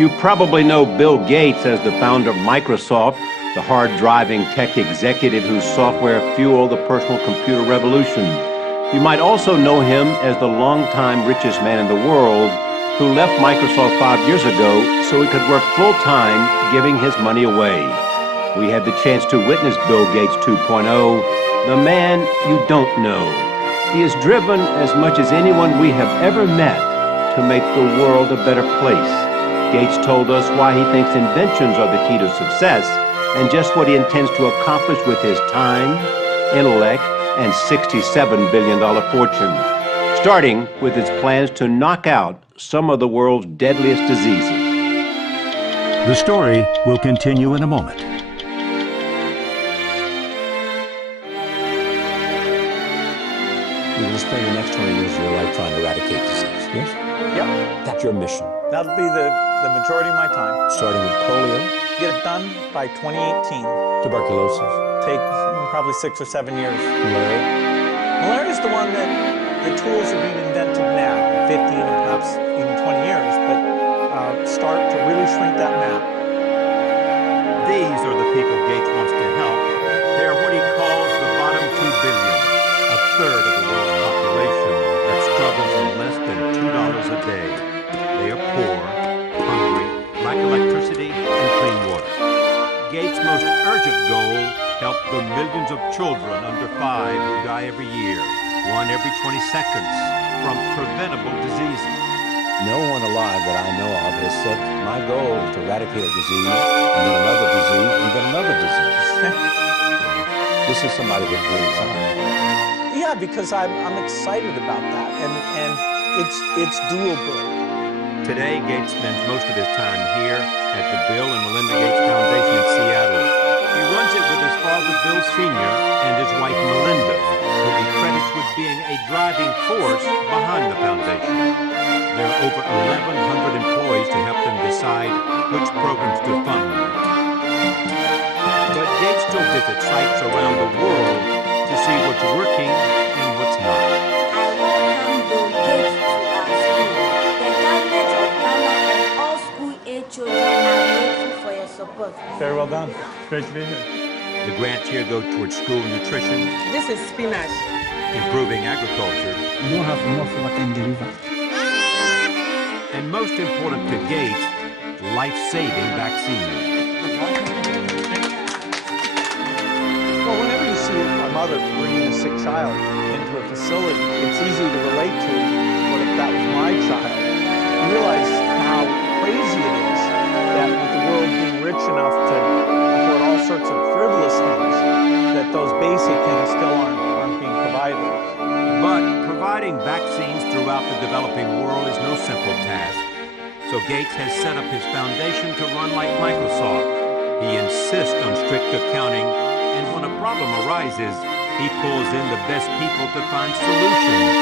You probably know Bill Gates as the founder of Microsoft, the hard-driving tech executive whose software fueled the personal computer revolution. You might also know him as the longtime richest man in the world who left Microsoft 5 years ago so he could work full-time, giving his money away. We had the chance to witness Bill Gates 2.0, the man you don't know. He is driven as much as anyone we have ever met to make the world a better place. Gates told us why he thinks inventions are the key to success and just what he intends to accomplish with his time, intellect, and $67 billion fortune, starting with his plans to knock out some of the world's deadliest diseases. The story will continue in a moment. You're going to spend the next 20 years of your life trying to eradicate disease, yes? Yep. That's your mission. That'll be the majority of my time. Starting with polio. Get it done by 2018. Tuberculosis. Take probably 6 or 7 years. Malaria. Malaria is the one that the tools are being invented now, 15 and perhaps even 20 years, but start to really shrink that map. These are the people Gates wants to help. They are what he calls the bottom 2 billion, a third of the world's population that struggles on less than $2 a day. They are poor, hungry, lack electricity and clean water. Gates' most urgent goal, help the millions of children under 5 who die every year, 1 every 20 seconds, from preventable diseases. No one alive that I know of has said, my goal is to eradicate a disease, and then another disease, and then another disease. This is somebody with dreams, huh? Yeah, because I'm excited about that, and it's doable. Today, Gates spends most of his time here at the Bill and Melinda Gates Foundation in Seattle. He runs it with his father, Bill Sr., and his wife, Melinda, who he credits with being a driving force behind the foundation. There are over 1,100 employees to help them decide which programs to fund. But Gates still visits sites around the world to see what's working and what's not. Very well done. Great to be here. The grants here go towards school nutrition, This is spinach. improving agriculture, You don't have enough water in the river. and most important to Gates, life-saving vaccines. Well, whenever you see a mother bringing a sick child into a facility, it's easy to relate to what if that was my child. You realize how crazy it is that with the world being rich enough to afford all sorts of frivolous things, that those basic things still aren't being provided. But providing vaccines throughout the developing world is no simple task. So Gates has set up his foundation to run like Microsoft. He insists on strict accounting, and when a problem arises, he pulls in the best people to find solutions.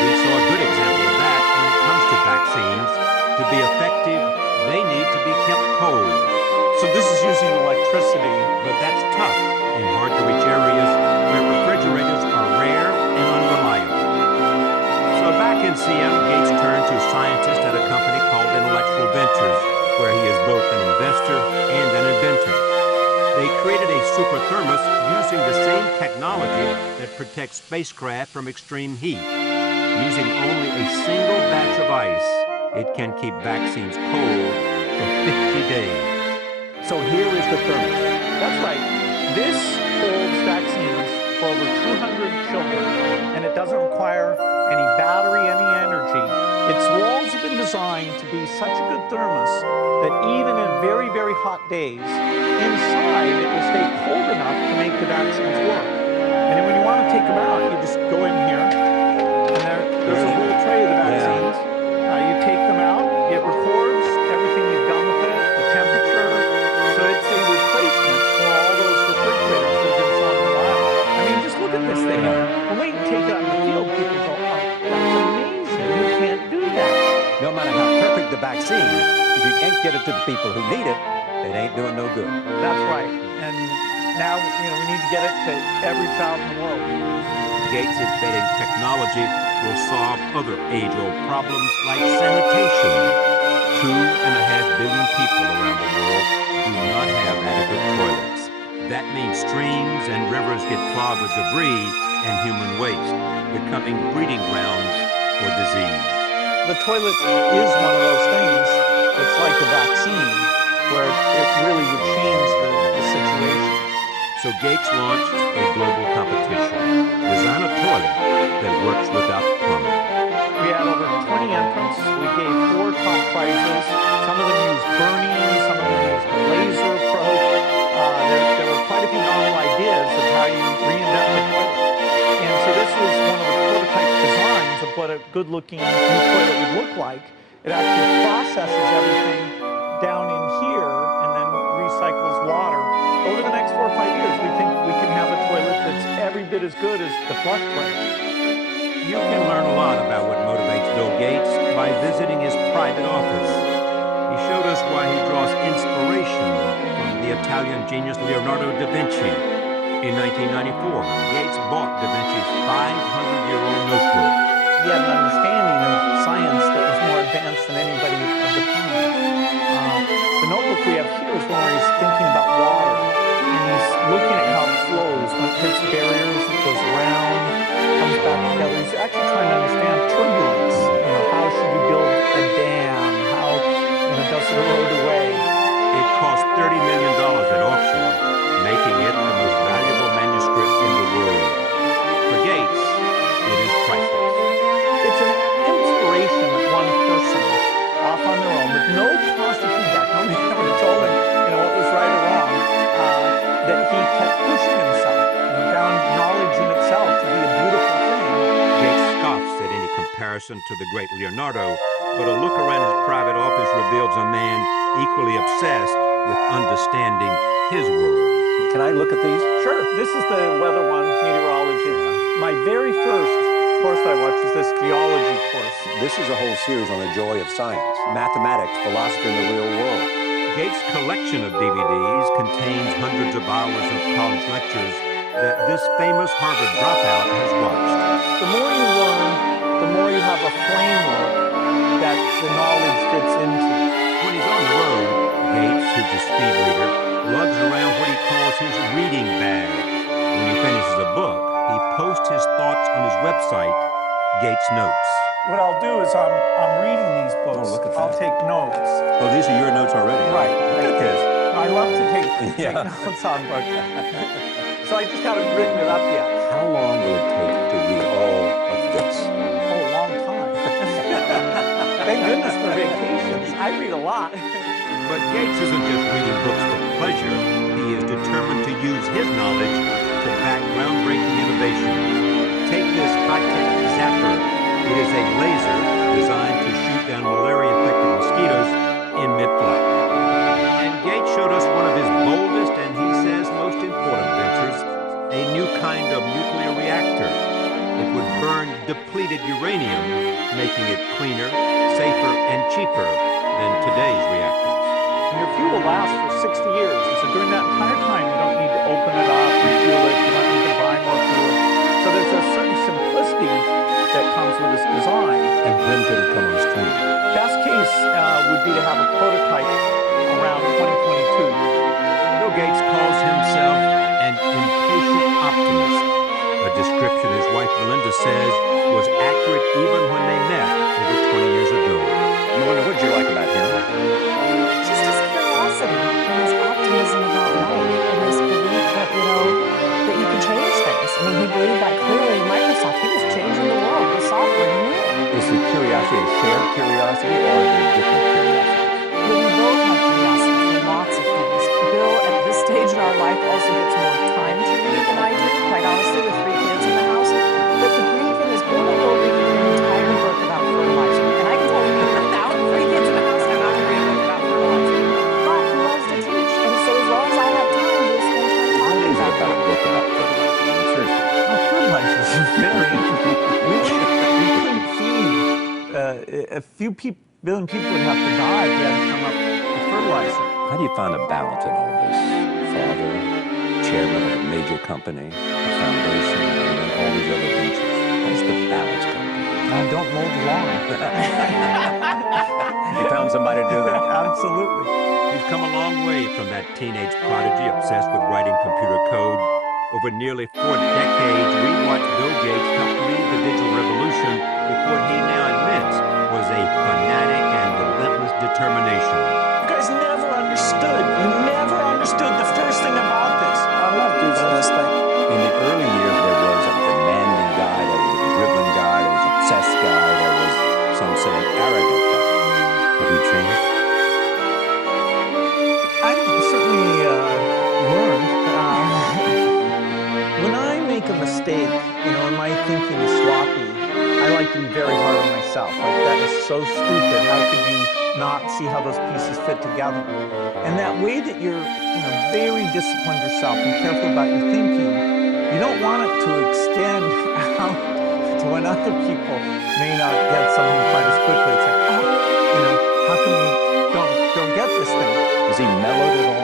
We saw a good example of that when it comes to vaccines. To be effective, they need to be kept cold. So this is using electricity. But that's tough in hard-to-reach areas where refrigerators are rare and unreliable. So back in Seattle, Gates turned to scientists at a company called Intellectual Ventures, where he is both an investor and an inventor. They created a super thermos using the same technology that protects spacecraft from extreme heat. Using only a single batch of ice, it can keep vaccines cold for 50 days. So here is the thermos. That's right. This holds vaccines for over 200 children, and it doesn't require any battery, any energy. Its walls have been designed to be such a good thermos that even in very, very hot days, inside it will stay cold enough to make the vaccines work. And then when you want to take them out, you just go in here, and there's a whole tray of the vaccines. You take them out, it records everything you've done with it, the temperature. So it's a replacement for all those refrigerators that have been so unreliable. I mean, just look at this thing. When we take it out in the field, people go, oh, that's amazing. You can't do that. No matter how perfect the vaccine, if you can't get it to the people who need it, it ain't doing no good. That's right. And now, we need to get it to every child in the world. Gates is betting technology will solve other age-old problems like sanitation. 2.5 billion people around the world do not have adequate toilets. That means streams and rivers get clogged with debris and human waste, becoming breeding grounds for disease. The toilet is one of those things. It's like a vaccine where it really would change the situation. So Gates launched a global competition. Design a toilet that works without plumbing. We had over 20 entrants. We gave 4 top prizes. Some of them used burning, some of them used the laser approach. There were quite a few novel ideas of how you reinvent the toilet. And so this was one of the prototype designs of what a good-looking new toilet would look like. It actually processes everything down in here and then recycles water. Over the next 4 or 5 years, we think we can have a toilet that's every bit as good as the flush toilet. You can learn a lot about what motivates Bill Gates by visiting his private office. He showed us why he draws inspiration from the Italian genius Leonardo da Vinci. In 1994, Gates bought da Vinci's 500-year-old notebook. He had an understanding of science that was more advanced than anybody of the time. The notebook we have here is one where he's thinking about water, and he's looking at how it flows. When it hits barriers, it goes around, comes back together. He's actually trying to understand turbulence. How should you build a dam? How does it erode away? It cost $30 million at auction, making it the most valuable manuscript in the world. For Gates, it is priceless. It's an inspiration that one person, off on their own, with no positive feedback, nobody ever told him, what was right or wrong, that he kept pushing himself and found knowledge in itself to be a beautiful thing. Gates scoffs at any comparison to the great Leonardo, but a look around his private office reveals a man equally obsessed with understanding his world. Can I look at these? Sure. This is the weather one, meteorology. My very first course I watched was this geology course. This is a whole series on the joy of science, mathematics, philosophy, and the real world. Gates' collection of DVDs contains hundreds of hours of college lectures that this famous Harvard dropout has watched. The more you learn, the more you have a framework that the knowledge fits into. When he's on the road, Gates, who's a speed reader, lugs around what he calls his reading bag. When he finishes a book, he posts his thoughts on his website, Gates Notes. What I'll do is I'm reading these books. Oh, look at I'll that. take notes. Oh, these are your notes already? Right. Look at this. I love to take Yeah. notes on books. So I just haven't written it up yet. How long will it take to read all of this? Oh, a long time. Thank goodness for vacations. I read a lot. But Gates isn't just reading books for pleasure. He is determined to use his knowledge to back groundbreaking innovations. Take this high-tech zapper. It is a laser designed to shoot down malaria-infected mosquitoes in mid-flight. And Gates showed us one of his boldest and, he says, most important ventures, a new kind of nuclear reactor. It would burn depleted uranium, making it cleaner, safer, and cheaper than today's reactors. And your fuel lasts for 60 years. And so during that entire time, you don't need to open it up, refuel it, you don't need to buy more fuel. So there's a certain simplicity that comes with this design. And when could it come on stream? Best case would be to have a prototype around 2022. Bill Gates calls himself an impatient optimist, a description his wife Melinda says was accurate even when they met over 20 years ago. Melinda, what did you like about him? Just his curiosity and his optimism about life and his belief that, that you can change things. I mean, he believed that clearly in Microsoft. He was changing the world with software. He knew it. Is the curiosity a shared curiosity or are they different curiosities? Well, we both have curiosity for lots of things. Bill, at this stage in our life, also gets more time to read than I do, quite honestly, with 3 kids in the house. But the great thing is Bill will go read an entire book about fertilizer. And I can tell you now, 3 kids in the house, I'm not going to read a book about fertilizer. But he loves to teach. And so as long as I have time, we'll spend time What talking is it about about a that. book about fertilizer? I mean, seriously. Fertilizers is very interesting. We couldn't feed a few billion people would have to die if we had to come up with fertilizer. How do you find a balance in all this? Father, chairman of a major company, a foundation, and then all these other ventures. How does the balance come? don't mow the lawn. You found somebody to do that? Absolutely. He's come a long way from that teenage prodigy obsessed with writing computer code. Over nearly 4 decades, we've watched Bill Gates help lead the digital revolution with what he now admits was a fanatic and relentless determination. You guys never understood. You never understood the first thing about this. I'm not using this thing. In the early years, there was a demanding guy, there was a driven guy, there was an obsessed guy, there was, some say, an arrogant guy. Have you changed? I've certainly learned. When I make a mistake, and my thinking is sloppy, I like to be very hard on myself. Like, that is so stupid. How could you not see how those pieces fit together? And that way that you're, very disciplined yourself and careful about your thinking, you don't want it to extend out to when other people may not get something quite as quickly. It's like, how come you don't get this thing? Is he mellowed at all?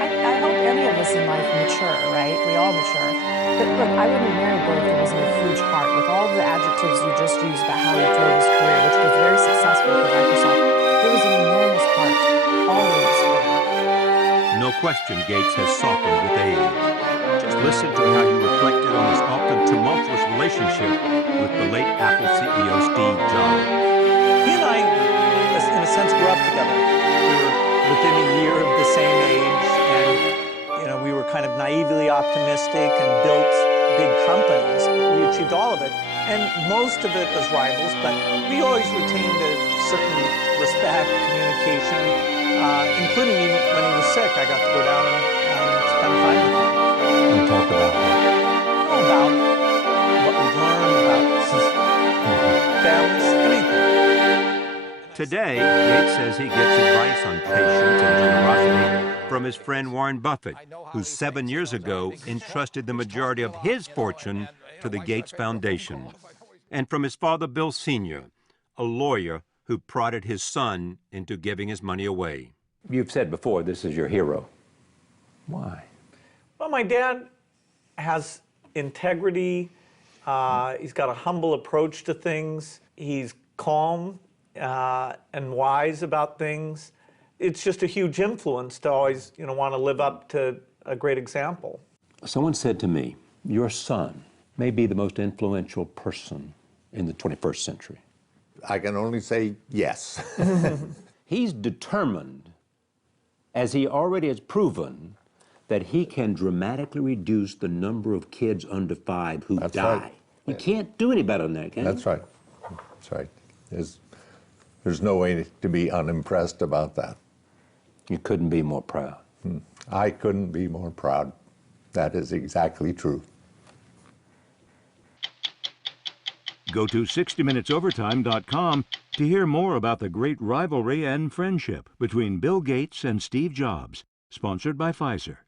I hope any of us in life mature, right? We all mature. But look, I wouldn't have married Bill if there wasn't a huge heart. With all the adjectives you just used about how he drove his career, which was very successful for Microsoft, there was an enormous heart, always there. No question Gates has softened with age. Just listen to how he reflected on his often tumultuous relationship with the late Apple CEO Steve Jobs. He and I, in a sense, grew up together. We were within a year of the same age, and we were kind of naively optimistic and built big companies. We achieved all of it, and most of it as rivals, but we always retained a certain respect, communication, including even when he was sick. I got to go down and spend time with him. And talk about what? About what we've learned, about families, anything. Today, Gates says he gets advice on patience and generosity from his friend Warren Buffett, who 7 years ago entrusted the majority of his fortune to the Gates Foundation, and from his father Bill Sr., a lawyer who prodded his son into giving his money away. You've said before this is your hero. Why? Well, my dad has integrity. He's got a humble approach to things. He's calm and wise about things. It's just a huge influence to always, want to live up to a great example. Someone said to me, your son may be the most influential person in the 21st century. I can only say yes. He's determined, as he already has proven, that he can dramatically reduce the number of kids under 5 who That's die. right. You can't do any better than that, can you? That's right. That's right. There's no way to be unimpressed about that. You couldn't be more proud. I couldn't be more proud. That is exactly true. Go to 60minutesovertime.com to hear more about the great rivalry and friendship between Bill Gates and Steve Jobs, sponsored by Pfizer.